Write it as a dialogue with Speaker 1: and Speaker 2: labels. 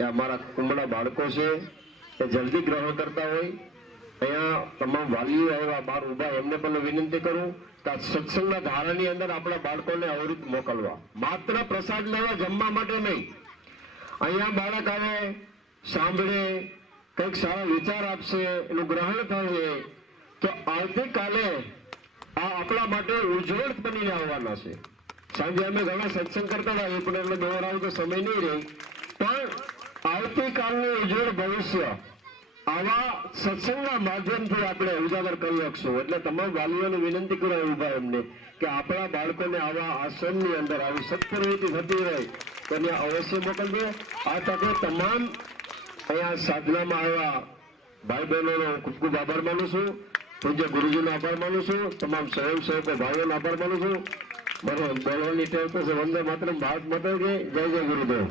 Speaker 1: એ અમારા કુંભના બાળકો છે, એ જલ્દી ગ્રહણ કરતા હોય. અહીંયા તમામ વાલીઓ આવ્યા બાર ઊભા એમને પણ વિનંતી કરું કે સત્સંગના ધારાની અંદર આપણા બાળકોને અવરિત મોકલવા. માત્ર પ્રસાદ લેવા જમવા માટે નહીં. અહીંયા બાળક આવે, સાંભળે, કંઈક સારા વિચાર આપશે, એનું ગ્રહણ થશે તો આવતીકાલે આ આપણા માટે ઉજ્જવળ બનીને આવવાના છે. સાંજે અમે ઘણા સત્સંગ કરતા હતા, એ પણ એટલે દોહરાવ તો સમય નહીં રહે. પણ આવતીકાલનું ઉજ્જવળ ભવિષ્ય આવા સત્સંગના માધ્યમથી આપણે ઉજાગર કરી શકશું. એટલે તમામ વાલીઓને વિનંતી કરો ઊભા એમને કે આપણા બાળકોને આવા આશ્રમની અંદર આવી સત્પ્રવૃત્તિ થતી રહે તેને અવશ્ય મોકલજો. આ તકે તમામ અહીંયા સાધનામાં આવ્યા ભાઈ બહેનોનો ખૂબ ખૂબ આભાર માનું છું. પૂજ્ય ગુરુજીનો આભાર માનું છું. તમામ સ્વયંસેવકો ભાઈઓનો આભાર માનું છું. મને બોલવાની ટેવ તો વંદે માત્ર ભારત માતા જય જય ગુરુદેવ.